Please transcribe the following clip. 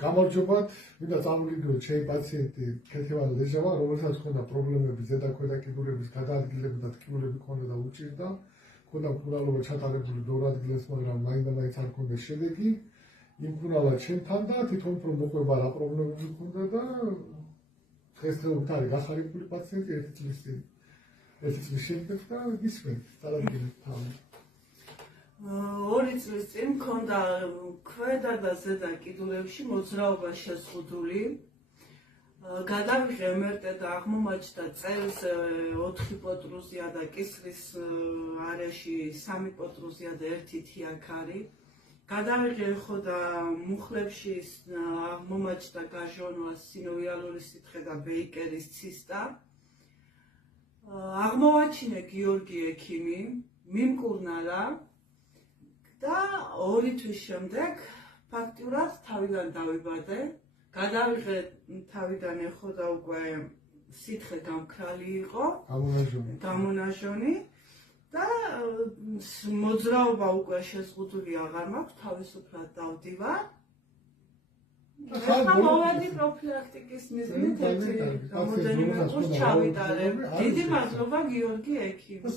გამარჯობათ, მინდა წარმოგიდგენთ ჩემი პაციენტი ქეთევან ლეჟავა, რომელსაც ჰქონდა პრობლემები ზედაქვედა კიდურების გადაადგილება და ტკივილები ჰქონდა და უჭირდა. ჰქონდა მკურნალობა ჩატარებული ბევრ ადგილას, მაგრამ მაინც არ ჰქონდა შედეგი. იმკურნალა ჩემთან და თვითონ უფრო მოყვება რა პრობლემები ჰქონდა და დღესდღეობით არის გახარებული პაციენტი ერთი წლის შემდეგ და გისმენთ, წარადგინეთ თავი. 2 წლის წინ მქონდა ქვედა და ზედა კიდურებში მოძრაობა შეზღუდული. გადავიღე MRT და აღმომაჩნდა წელს 4 პოტრუზია და კისრის არეში 3 პოტრუზია და 1 თიაქარი. გადავიღე ხო და მუხლებში აღმომაჩნდა გაჟონვა, სინოვიალური სითხე და ბეიკერის ცისტა. აღმოვაჩინე გიორგი ექიმი, მიმკურნალა. და 2 თვის შემდეგ ფაქტურად თავიდან დავიბადე. გადავიღე თავიდან ხო და უკვე სითხე გამქრალი იყო, გამონაჟონი და მოძრაობა უკვე შეზღუდული აღარ მაქვს, თავისუფლად დავდივარ. ახლა მოვედი პროფილაქტიკის მიზნით ერთი რამოდენიმე წუთს ჩავიტარებ. დიდი მადლობა გიორგი ექიმს.